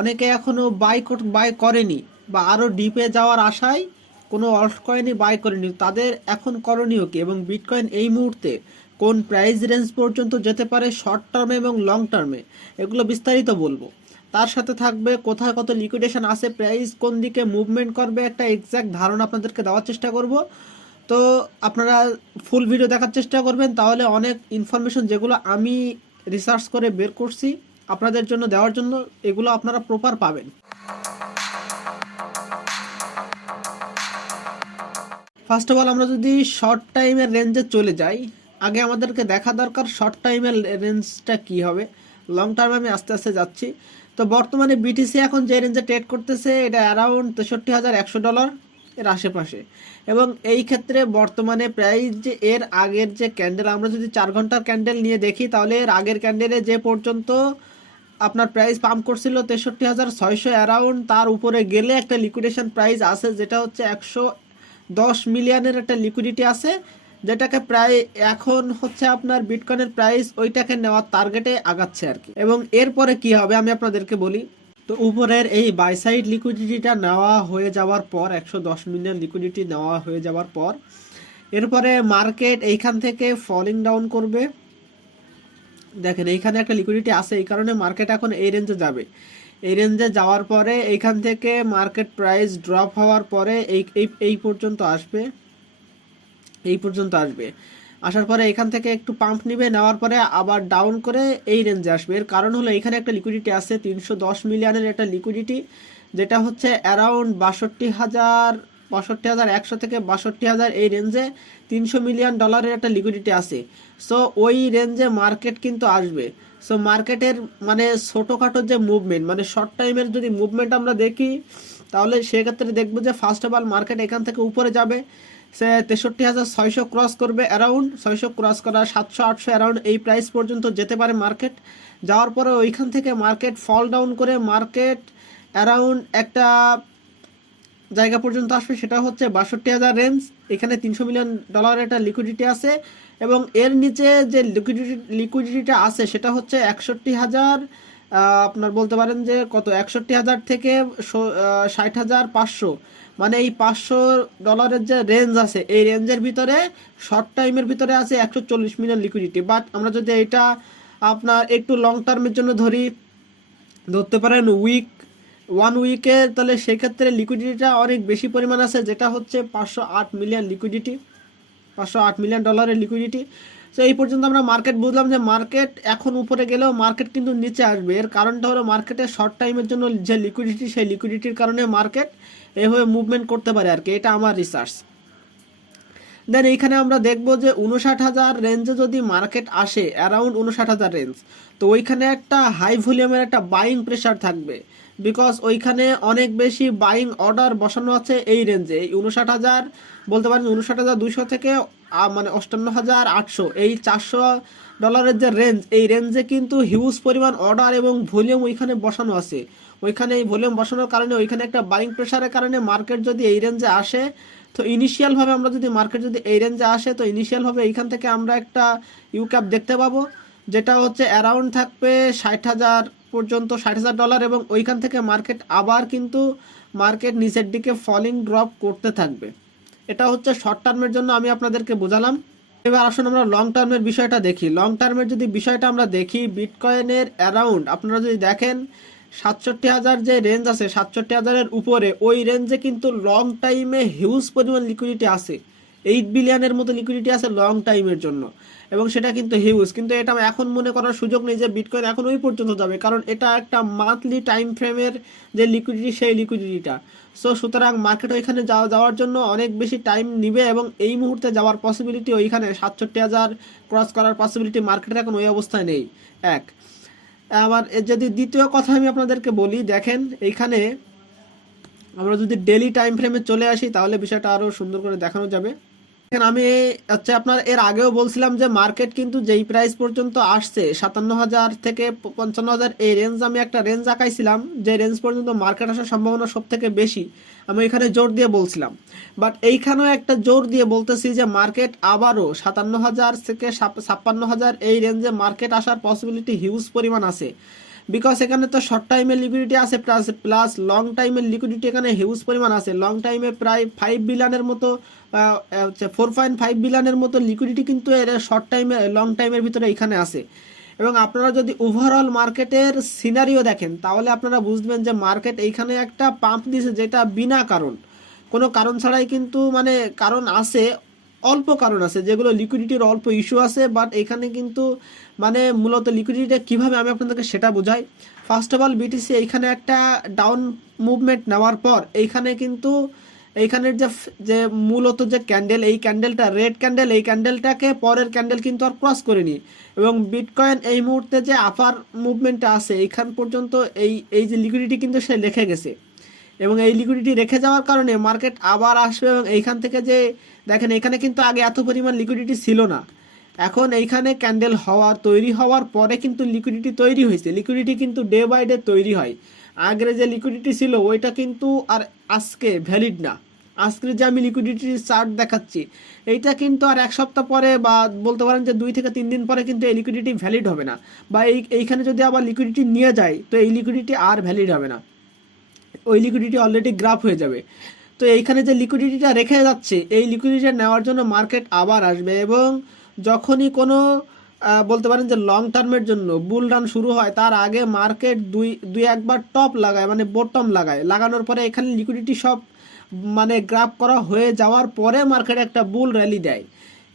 অনেকে এখনও বাই করেনি বা আরও ডিপে যাওয়ার আশায় কোনো অল্ট কয়েনই বাই করেনি। তাদের এখন করণীয় কি এবং বিটকয়েন এই মুহূর্তে কোন প্রাইস রেঞ্জ পর্যন্ত যেতে পারে শর্ট টার্মে এবং লং টার্মে, এগুলো বিস্তারিত বলবো। তার সাথে থাকবে কোথায় কত লিকুইডেশন আছে, প্রাইস কোন দিকে মুভমেন্ট করবে, একটা এক্স্যাক্ট ধারণা আপনাদেরকে দেওয়ার চেষ্টা করব। তো আপনারা ফুল ভিডিও দেখার চেষ্টা করবেন, তাহলে অনেক ইনফরমেশন যেগুলো আমি রিসার্চ করে বের করছি আপনাদের জন্য দেওয়ার জন্য, এগুলো আপনারা প্রপার পাবেন। ফার্স্ট অফ অল আমরা যদি শর্ট টাইমের রেঞ্জে চলে যাই, আগে আমাদেরকে দেখা দরকার শর্ট টাইমের রেঞ্জটা কি হবে। লং টার্মে আমি আস্তে আস্তে যাচ্ছি। তো বর্তমানে বিটিসি এখন যে রেঞ্জে ট্রেড করতেছে এটা অ্যারাউন্ড $63,100 এর আশেপাশে। এবং এই ক্ষেত্রে বর্তমানে প্রাইস যে এর আগের যে ক্যান্ডেল, আমরা যদি 4 ঘন্টার ক্যান্ডেল নিয়ে দেখি তাহলে এর আগের ক্যান্ডেলে যে পর্যন্ত আপনার প্রাইস পাম্প করছিল 63,600 অ্যারাউন্ড, তার উপরে গেলে একটা লিকুইডেশন প্রাইস আছে যেটা হচ্ছে 110 মিলিয়নের একটা লিকুইডিটি আছে, যেটাকে প্রায় এখন হচ্ছে আপনার বিটকয়েনের প্রাইস ওইটাকে নেওয়ার টার্গেটে আগাচ্ছে আর কি। এবং এরপরে কি হবে আমি আপনাদেরকে বলি। তো উপরের এই বাই সাইড লিকুইডিটিটা নেওয়া হয়ে যাওয়ার পর, 110 মিলিয়ন লিকুইডিটি নেওয়া হয়ে যাওয়ার পর, এরপরে মার্কেট এইখান থেকে ফলিং ডাউন করবে। দেখেন এইখানে একটা লিকুইডিটি আছে, এই কারণে মার্কেট এখন এই রেঞ্জে যাবে। এই রেঞ্জে যাওয়ার পরে এইখান থেকে মার্কেট প্রাইস ড্রপ হওয়ার পরে এই পর্যন্ত আসবে, এই পর্যন্ত আসবে। আসার পরে এখান থেকে একটু পাম্প নিবে, নেওয়ার পরে আবার ডাউন করে এই রেঞ্জে আসবে। এর কারণ হলো এখানে একটা লিকুইডিটি আছে 310 মিলিয়নের একটা লিকুইডিটি, যেটা হচ্ছে অ্যারাউন্ড 62,100 থেকে 62,000 এই রেঞ্জে $300 মিলিয়ন একটা লিকুইডিটি আছে। সো ওই রেঞ্জে মার্কেট কিন্তু আসবে। সো মার্কেটের মানে ছোটোখাটো যে মুভমেন্ট, মানে শর্ট টাইমের যদি মুভমেন্ট আমরা দেখি তাহলে সেক্ষেত্রে দেখবো যে ফার্স্ট অফ অল মার্কেট এখান থেকে উপরে যাবে, সে 63,600 ক্রস করবে, অ্যারাউন্ড 600 ক্রস করা 700-800 অ্যারাউন্ড এই প্রাইস পর্যন্ত যেতে পারে মার্কেট। যাওয়ার পরে ওইখান থেকে মার্কেট ফল ডাউন করে মার্কেট অ্যারাউন্ড একটা জায়গা পর্যন্ত আসবে, সেটা হচ্ছে 62,000 রেঞ্জ। এখানে $300 মিলিয়ন একটা লিকুইডিটি আছে এবং এর নিচে যে লিকুইডিটিটা আছে সেটা হচ্ছে 61,000, আপনার বলতে পারেন যে কত 61,000 থেকে 60,500, মানে এই $500 যে রেঞ্জ আছে এই রেঞ্জের ভিতরে শর্ট টাইমের ভিতরে আছে 140 মিলিয়ন লিকুইডিটি। বাট আমরা যদি এটা আপনার একটু লং টার্মের জন্য ধরতে পারেন ওয়ান উইকে, তাহলে সেক্ষেত্রে লিকুইডিটিটা অনেক বেশি পরিমাণ আছে, যেটা হচ্ছে 508 মিলিয়ন লিকুইডিটি, $508 মিলিয়ন লিকুইডিটি। তো এই পর্যন্ত আমরা মার্কেট বুঝলাম যে মার্কেট এখন উপরে গেলেও মার্কেট কিন্তু নিচে আসবে। এর কারণটা হলো মার্কেটের শর্ট টাইমের জন্য যে লিকুইডিটি, সেই লিকুইডিটির কারণে মার্কেট এভাবে মুভমেন্ট করতে পারে আর কি। এটা আমার রিসার্চ। দেন এইখানে আমরা দেখব যে 59,000 রেঞ্জে যদি মার্কেট আসে, অ্যারাউন্ড 59,000 রেঞ্জ, তো ওইখানে একটা হাই ভলিউমের একটা বাইং প্রেশার থাকবে, বিকজ ওইখানে অনেক বেশি বাইং অর্ডার বসানো আছে এই রেঞ্জে। এই 59,000 বলতে পারেন 59,200 থেকে মানে 58,800, এই $400 যে রেঞ্জ, এই রেঞ্জে কিন্তু হিউজ পরিমাণ অর্ডার এবং ভলিউম ওইখানে বসানো আছে। ওইখানে এই ভলিউম বসানোর কারণে ওইখানে একটা বাইং প্রেশারের কারণে মার্কেট যদি এই রেঞ্জে আসে, তো ইনিশিয়ালভাবে আমরা যদি মার্কেট যদি এই রেঞ্জে আসে, তো ইনিশিয়ালভাবে এইখান থেকে আমরা একটা ইউ ক্যাপ দেখতে পাবো, যেটা হচ্ছে অ্যারাউন্ড থাকবে 60,000 পর্যন্ত, $60,000, এবং ওইখান থেকে মার্কেট আবার কিন্তু মার্কেট নিচের দিকে ফলিং ড্রপ করতে থাকবে। এটা হচ্ছে শর্ট টার্মের জন্য আমি আপনাদেরকে বোঝালাম। এবার আসুন আমরা লং টার্মের বিষয়টা দেখি। লং টার্মের যদি বিষয়টা আমরা দেখি, বিটকয়েনের অ্যারাউন্ড আপনারা যদি দেখেন 67,000 যে রেঞ্জ আছে, 67,000-এর উপরে ওই রেঞ্জে কিন্তু লং টাইমে হিউজ পরিমাণ লিকুইডিটি আছে, 8 বিলিয়নের মতো লিকুইডিটি আছে লং টাইমের জন্য, এবং সেটা কিন্তু হিউজ। কিন্তু এটা এখন মনে করার সুযোগ নেই যে বিটকয়েন এখন ওই পর্যন্ত যাবে, কারণ এটা একটা মান্থলি টাইম ফ্রেমের যে লিকুইডিটি, সেই লিকুইডিটিটা। সো সুতরাং মার্কেট ওইখানে যাওয়ার জন্য অনেক বেশি টাইম নিবে, এবং এই মুহূর্তে যাওয়ার পসিবিলিটি ওইখানে 67,000 ক্রস করার পসিবিলিটি মার্কেটের এখন ওই অবস্থায় নেই। এক, আবার যদি দ্বিতীয় কথা আমি আপনাদেরকে বলি, দেখেন এইখানে আমরা যদি ডেলি টাইম ফ্রেমে চলে আসি তাহলে বিষয়টা আরও সুন্দর করে দেখানো যাবে। আমি হচ্ছে আপনার এর আগেও বলছিলাম যে মার্কেট কিন্তু যেই প্রাইস পর্যন্ত আসছে 57,000 থেকে 55,000, এই রেঞ্জ আমি একটা রেঞ্জ আঁকাইছিলাম, যে রেঞ্জ পর্যন্ত মার্কেট আসার সম্ভাবনা সব থেকে বেশি, আমি এখানে জোর দিয়ে বলছিলাম। বাট এইখানেও একটা জোর দিয়ে বলতেছি যে মার্কেট আবারও 57,000 থেকে 56,000 এই রেঞ্জে মার্কেট আসার পসিবিলিটি হিউজ পরিমাণ আছে, বিকজ এখানে তো শর্ট টাইমের লিকুইডিটি আছে প্লাস লং টাইমের লিকুইডিটি এখানে হিউজ পরিমাণ আছে। লং টাইমে প্রায় 5 বিলিয়নের মতো 4.5 বিলিয়নের মতো লিকুইডিটি কিন্তু এর শর্ট টাইমে লং টাইমের ভিতরে এখানে আছে। এবং আপনারা যদি ওভারঅল মার্কেটের সিনারিও দেখেন তাহলে আপনারা বুঝবেন যে মার্কেট এইখানে একটা পাম্প দিয়েছে, যেটা বিনা কারণ, কোনো কারণ ছাড়াই কিন্তু মানে কারণ আছে, অল্প কারণ আছে যেগুলো লিকুইডিটির অল্প ইস্যু আছে, বাট এখানে কিন্তু মানে মূলত লিকুইডিটিটা কীভাবে আমি আপনাদেরকে সেটা বোঝাই। ফার্স্ট অফ অল বিটিসি এইখানে একটা ডাউন মুভমেন্ট নেওয়ার পর এইখানে কিন্তু এইখানের যে মূলত যে ক্যান্ডেল, এই ক্যান্ডেলটা রেড ক্যান্ডেল, এই ক্যান্ডেলটাকে পরের ক্যান্ডেল কিন্তু আর ক্রস করেনি। এবং বিটকয়েন এই মুহূর্তে যে আপার মুভমেন্টটা আছে এইখান পর্যন্ত এই যে লিকুইডিটি কিন্তু সে রেখে গেছে, এবং এই লিকুইডিটি রেখে যাওয়ার কারণে মার্কেট আবার আসবে। এবং এইখান থেকে যে দেখেন এখানে কিন্তু আগে এত পরিমাণ লিকুইডিটি ছিল না, এখন এইখানে ক্যান্ডেল তৈরি হওয়ার পরে কিন্তু লিকুইডিটি তৈরি হয়েছে। লিকুইডিটি কিন্তু ডে বাই ডে তৈরি হয়। আগের যে লিকুইডিটি ছিল ওইটা কিন্তু আর আজকে ভ্যালিড না। আজকে যে আমি লিকুইডিটির চার্ট দেখাচ্ছি এইটা কিন্তু আর এক সপ্তাহ পরে বা বলতে পারেন যে 2 থেকে 3 দিন পরে কিন্তু এই লিকুইডিটি ভ্যালিড হবে না, বা এইখানে যদি আবার লিকুইডিটি নিয়ে যায় তো এই লিকুইডিটি আর ভ্যালিড হবে না, ওই লিকুইডিটি অলরেডি গ্রাফ হয়ে যাবে। তো এইখানে যে লিকুইডিটিটা রেখে যাচ্ছে এই লিকুইডিটিটা নেওয়ার জন্য মার্কেট আবার আসবে। এবং যখনই কোনো বলতে পারেন যে লং টার্মের জন্য বুল রান শুরু হয় তার আগে মার্কেট দুই একবার টপ লাগায়, মানে বটম লাগানোর পরে এখানে লিকুইডিটি সব মানে গ্রাফ করা হয়ে যাওয়ার পরে মার্কেট একটা বুল র্যালি দেয়।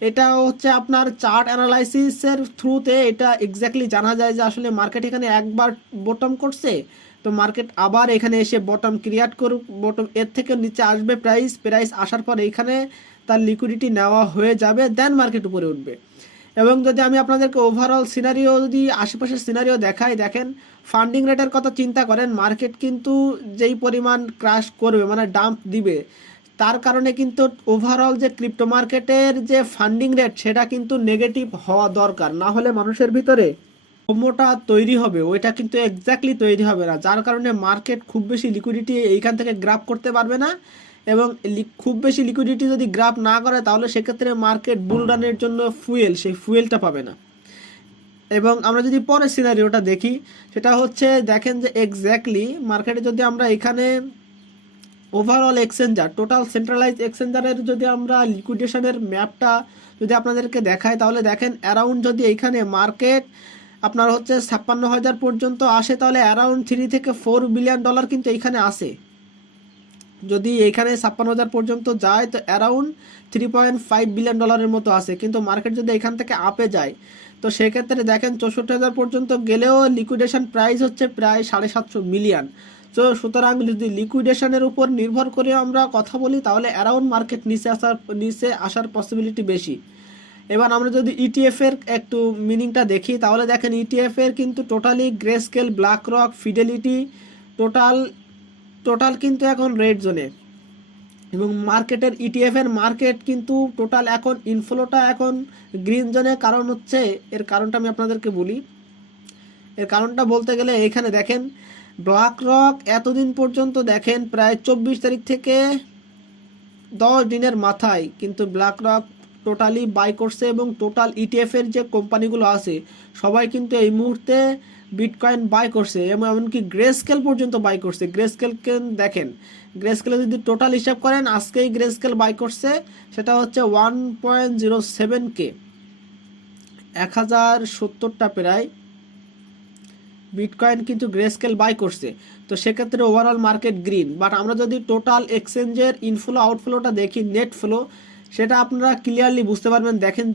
এটা হচ্ছে আপনার চার্ট অ্যানালাইসিসের থ্রুতে এটা এক্স্যাক্টলি জানা যায় যে আসলে মার্কেট এখানে একবার বটম করছে, তো মার্কেট আবার এখানে এসে বটম ক্রিয়েট করুক, বটম এর থেকে নিচে আসবে প্রাইস আসার পর এখানে তার লিকুইডিটি নেওয়া হয়ে যাবে, দেন মার্কেট উপরে উঠবে। এবং যদি আমি আপনাদেরকে ওভারঅল সিনারিও যদি আশেপাশের সিনারিও দেখাই, দেখেন ফান্ডিং রেটের কথা চিন্তা করেন, মার্কেট কিন্তু যেই পরিমাণ ক্রাশ করবে মানে ডাম্প দিবে, তার কারণে কিন্তু ওভারঅল যে ক্রিপ্টো মার্কেটের যে ফান্ডিং রেট সেটা কিন্তু নেগেটিভ হওয়া দরকার, না হলে মানুষের ভিতরে ফোমোটা তৈরি হবে, ওইটা কিন্তু এক্স্যাক্টলি তৈরি হবে না, যার কারণে মার্কেট খুব বেশি লিকুইডিটি এইখান থেকে গ্রাব করতে পারবে না। এবং খুব বেশি লিকুইডিটি যদি গ্রাব না করে তাহলে সেক্ষেত্রে মার্কেট বুল রানের জন্য সেই ফুয়েলটা পাবে না। এবং আমরা যদি পরের সিনারিওটা দেখি সেটা হচ্ছে দেখেন যে এক্স্যাক্টলি মার্কেটে যদি আমরা এখানে ওভারঅল এক্সচেঞ্জার টোটাল সেন্ট্রালাইজ এক্সচেঞ্জারের যদি আমরা লিকুইডেশনের ম্যাপটা যদি আপনাদেরকে দেখাই তাহলে দেখেন অ্যারাউন্ড যদি এইখানে মার্কেট আপনার হচ্ছে 56,000 পর্যন্ত আসে তাহলে অ্যারাউন্ড 3 থেকে 4 বিলিয়ন ডলার কিন্তু এইখানে আসে। যদি এইখানে 56,000 পর্যন্ত যায় তো অ্যারাউন্ড 3.5 বিলিয়ন ডলারের মতো আসে। কিন্তু মার্কেট যদি এখান থেকে আপে যায় তো সেক্ষেত্রে দেখেন 64,000 পর্যন্ত গেলেও লিকুইডেশন প্রাইস হচ্ছে প্রায় 750 মিলিয়ন। তো সুতরাং যদি লিকুইডেশনের উপর নির্ভর করে আমরা কথা বলি তাহলে অ্যারাউন্ড মার্কেট নিচে আসার পসিবিলিটি বেশি। এবার আমরা যদি ইটিএফ এর একটু মিনিংটা দেখি তাহলে দেখেন ইটিএফ এর কিন্তু totally greyscale, black rock, fidelity total কিন্তু এখন রেড জোনে। এবং মার্কেটের ইটিএফ এর মার্কেট কিন্তু টোটাল এখন ইনফ্লোটা এখন গ্রিন জোনে। কারণ হচ্ছে এর কারণটা আমি আপনাদেরকে বলি। এর কারণটা বলতে গেলে এখানে দেখেন ব্ল্যাক রক এতদিন পর্যন্ত দেখেন প্রায় 24 তারিখ থেকে 10 দিনের মাথায় কিন্তু ব্ল্যাক রক টোটালি বাই করছে। এবং টোটাল ইটিএফ এর যে কোম্পানিগুলো আছে সবাই কিন্তু এই মুহূর্তে বিটকয়েন বাই করছে, এবং এমনকি গ্রেস্কেল পর্যন্ত বাই করছে। গ্রেস্কেলকে দেখেন, গ্রেস্কেলে যদি টোটাল হিসাব করেন আজকেই গ্রেস্কেল বাই করছে, সেটা হচ্ছে 1.07K 1070টা প্রায় বিটকয়েন কিন্তু গ্রেস্কেল বাই করছে। তো সেক্ষেত্রে ওভারঅল মার্কেট গ্রিন। বাট আমরা যদি টোটাল এক্সচেঞ্জের ইনফ্লো আউটফ্লোটা দেখি, নেট ফ্লো, সেটা আপনারা ক্লিয়ারলি বুঝতে পারবেন। দেখেন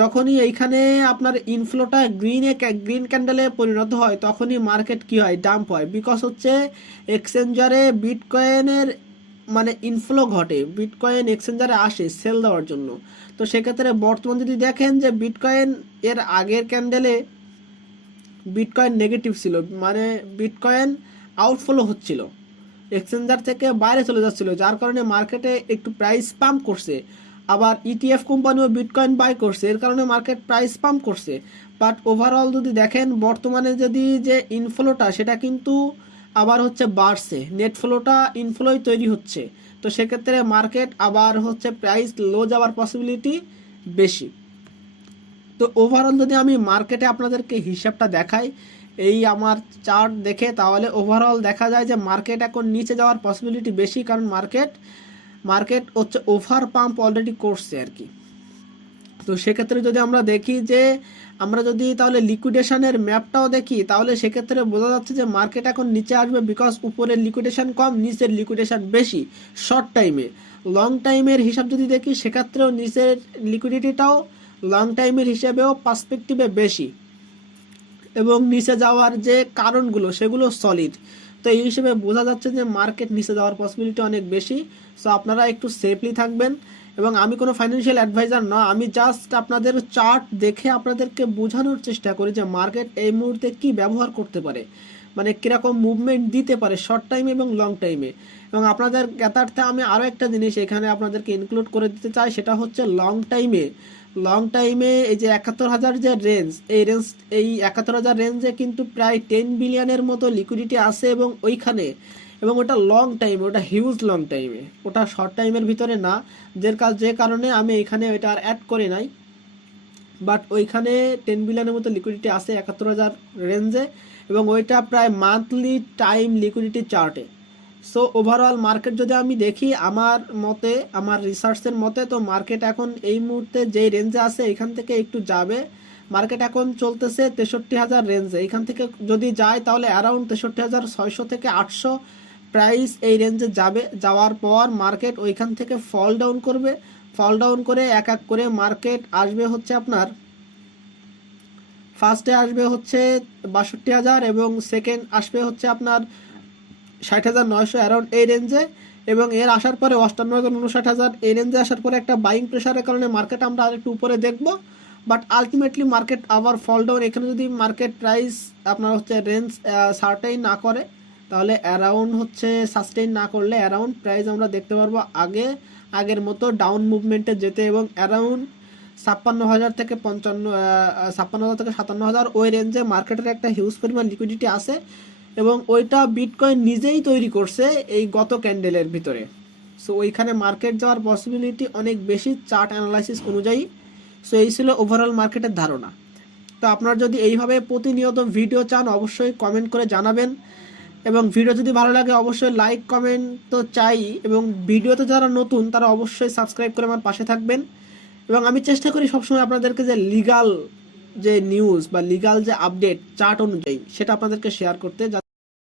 যখনই এইখানে আপনার ইনফ্লোটা গ্রিন ক্যান্ডেলে পরিণত হয় তখনই মার্কেট কি হয়, ডাম্প হয়। বিকজ হচ্ছে এক্সচেঞ্জারে বিটকয়েনের মানে ইনফ্লো ঘটে, বিটকয়েন এক্সচেঞ্জারে আসে সেল দেওয়ার জন্য। তো সেক্ষেত্রে বর্তমান যদি দেখেন যে বিটকয়েন এর আগের ক্যান্ডেলে বিটকয়েন নেগেটিভ ছিল, মানে বিটকয়েন আউটফ্লো হচ্ছিল, এক্সচেঞ্জার থেকে বাইরে চলে যাচ্ছিল, যার কারণে মার্কেটে একটু প্রাইস পাম্প করছে। আবার ইটিএফ কোম্পানিও বিটকয়েন বাই করছে, এর কারণে মার্কেট প্রাইস পাম্প করছে। বাট ওভারঅল যদি দেখেন বর্তমানে যদি যে ইনফ্লোটা সেটা কিন্তু আবার হচ্ছে বাড়ছে, নেট ফ্লোটা ইনফ্লোই তৈরি হচ্ছে। তো সেক্ষেত্রে মার্কেট আবার হচ্ছে প্রাইস লো যাওয়ার পসিবিলিটি বেশি। তো ওভারঅল যদি আমি মার্কেটে আপনাদেরকে হিসাবটা দেখাই, এই আমার চার্ট দেখে, তাহলে ওভারঅল দেখা যায় যে মার্কেট এখন নিচে যাওয়ার পসিবিলিটি বেশি, কারণ মার্কেট হচ্ছে ওভার পাম্প অলরেডি করছে আর কি। তো সেক্ষেত্রে যদি আমরা দেখি যে আমরা যদি তাহলে লিকুইডেশনের ম্যাপটাও দেখি, তাহলে সেক্ষেত্রে বোঝা যাচ্ছে যে মার্কেট এখন নিচে আসবে, বিকজ উপরের লিকুইডেশন কম, নিচের লিকুইডেশন বেশি শর্ট টাইমে। লং টাইমের হিসাব যদি দেখি সেক্ষেত্রেও নিচের লিকুইডিটিটাও লং টাইমের হিসেবেও পার্সপেক্টিভে বেশি, এবং নিচে যাওয়ার যে কারণগুলো সেগুলো সলিড। তো এই হিসেবে বোঝা যাচ্ছে যে মার্কেট নিচে যাওয়ার পসিবিলিটি অনেক বেশি। সো আপনারা একটু সেফলি থাকবেন। এবং আমি কোনো ফাইন্যান্সিয়াল অ্যাডভাইজার না, আমি জাস্ট আপনাদের চার্ট দেখে আপনাদেরকে বোঝানোর চেষ্টা করি যে মার্কেট এই মুহূর্তে কি ব্যবহার করতে পারে, মানে কীরকম মুভমেন্ট দিতে পারে শর্ট টাইমে এবং লং টাইমে। এবং আপনাদের জ্ঞাতার্থে আমি আরও একটা জিনিস এখানে আপনাদেরকে ইনক্লুড করে দিতে চাই, সেটা হচ্ছে লং টাইমে এই যে 71,000 যে রেঞ্জ, এই 71,000 রেঞ্জে কিন্তু প্রায় 10 বিলিয়নের মতো লিকুইডিটি আছে, এবং ওইখানে, এবং ওটা লং টাইমে, ওটা হিউজ লং টাইমে, ওটা শর্ট টাইমের ভিতরে না, যে কারণে আমি এখানে ওইটা আর অ্যাড করে নাই। বাট ওইখানে 10 বিলিয়নের মতো লিকুইডিটি আছে 71,000 রেঞ্জে, এবং ওইটা প্রায় মান্থলি টাইম লিকুইডিটি চার্টে। সো ওভারঅল মার্কেট যদি আমি দেখি আমার মতে, আমার রিসার্চের মতে, তো মার্কেট এখন এই মুহূর্তে যেই রেঞ্জে আছে এখান থেকে একটু যাবে। মার্কেট এখন চলতেছে 63,000 রেঞ্জে, এখান থেকে যদি যায় তাহলে অ্যারাউন্ড 63,600 থেকে 800 প্রাইস এই রেঞ্জে যাবে। যাওয়ার পর মার্কেট ওইখান থেকে ফল ডাউন করে এক এক করে মার্কেট আসবে হচ্ছে আপনার, ফার্স্টে আসবে হচ্ছে 62,000, এবং সেকেন্ড আসবে হচ্ছে আপনার 60,900 অ্যারাউন্ড এই রেঞ্জে, এবং এর আসার পরে 58,000 এই রেঞ্জে আসার পরে একটা বাইং প্রেশারের কারণে মার্কেট আমরা আরেকটু উপরে দেখব। বাট আলটিমেটলি মার্কেট আবার ফল ডাউন। এখানে যদি মার্কেট প্রাইস আপনার হচ্ছে রেঞ্জ সার্টেইন না করে, তাহলে অ্যারাউন্ড হচ্ছে সাস্টেইন না করলে অ্যারাউন্ড প্রাইস আমরা দেখতে পারবো আগের মতো ডাউন মুভমেন্টে যেতে, এবং অ্যারাউন্ড 56,000 থেকে 57,000 ওই রেঞ্জে মার্কেটের একটা হিউজ পরিমাণ লিকুইডিটি আছে, এবং ওইটা বিটকয়েন নিজেই তৈরি করছে এই গত ক্যান্ডেলের ভিতরে। সো ওইখানে মার্কেট যাওয়ার পসিবিলিটি অনেক বেশি চার্ট অ্যানালাইসিস অনুযায়ী। সো এই ছিল ওভারঅল মার্কেটের ধারণা। তো আপনারা যদি এইভাবে প্রতিনিয়ত ভিডিও চান অবশ্যই কমেন্ট করে জানাবেন, এবং ভিডিও যদি ভালো লাগে অবশ্যই লাইক কমেন্ট তো চাই, এবং ভিডিওতে যারা নতুন তারা অবশ্যই সাবস্ক্রাইব করে আমার পাশে থাকবেন। এবং আমি চেষ্টা করি সবসময় আপনাদেরকে যে লিগাল যে নিউজ বা লিগাল যে আপডেট চার্ট অনুযায়ী সেটা আপনাদেরকে শেয়ার করতে।